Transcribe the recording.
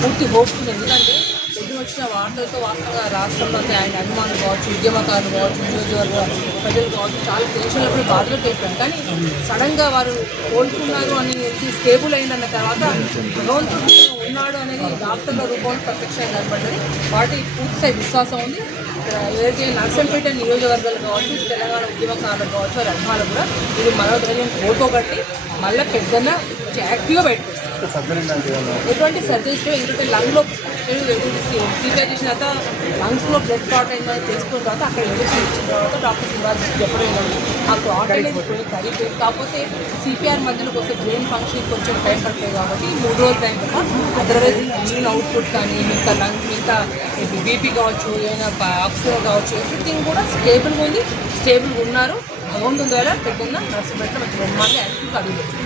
పూర్తి హోప్ఫుల్. ఎందుకంటే ఎదురు వచ్చిన వార్తలతో వాస్తవంగా రాష్ట్రంలో ఆయన అభిమానులు కావచ్చు, ఉద్యమకారులు కావచ్చు, నియోజకవర్గ ప్రజలు కావచ్చు చాలా టెన్షన్లో బాధలు పెట్టారు. కానీ సడన్గా వారు కోలుకున్నారు అని స్టేబుల్ అయిందన్న తర్వాత భగవంతుడు ఉన్నాడు అనేది డాక్టర్ల రూపంలో ప్రత్యక్షంగా కనబడ్డది. వాటి పూర్తిస్థాయి విశ్వాసం ఉంది. ఇక్కడ ఏదైతే నర్సంపేట నియోజకవర్గాలు కావచ్చు, తెలంగాణ ఉద్యమకారులు కావచ్చు, వారి అభిమానులు కూడా ఇది మరో ధైర్యం కోరుకోబట్టి మళ్ళీ పెద్దన్న యాక్టివ్గా పెట్టుకుంటారు. ఎటువంటి సర్జరీస్ ఎందుకంటే లంగ్లో సీపీఆర్ చేసిన తర్వాత లంగ్స్లో బ్లడ్ క్లాట్ అయిందని తెలుసుకున్న తర్వాత అక్కడ ఇంజక్షన్ ఇచ్చిన తర్వాత డాక్టర్ శివాజీ చెప్పడం ఆ క్లాట్ అనేది కరిగిపోయింది. కాకపోతే సిపిఆర్ మధ్యలో కొంచెం బ్రెయిన్ ఫంక్షన్ కొంచెం టైం పడుతుంది కాబట్టి 3 రోజులు టైం కదా. అదర్వైజ్ ఇంజిన్ అవుట్పుట్ కానీ మిగతా మిగతా బీపీ కావచ్చు, ఏదైనా ఆక్సిజన్ కావచ్చు, ఎవ్రీథింగ్ కూడా స్టేబుల్గా ఉంది. స్టేబుల్గా ఉన్నారు. భగవంతుని ద్వారా పెట్టుకున్న నర్సుపేట మంచి బ్రహ్మాండంగా యాక్టివ్ కలుగుతుంది.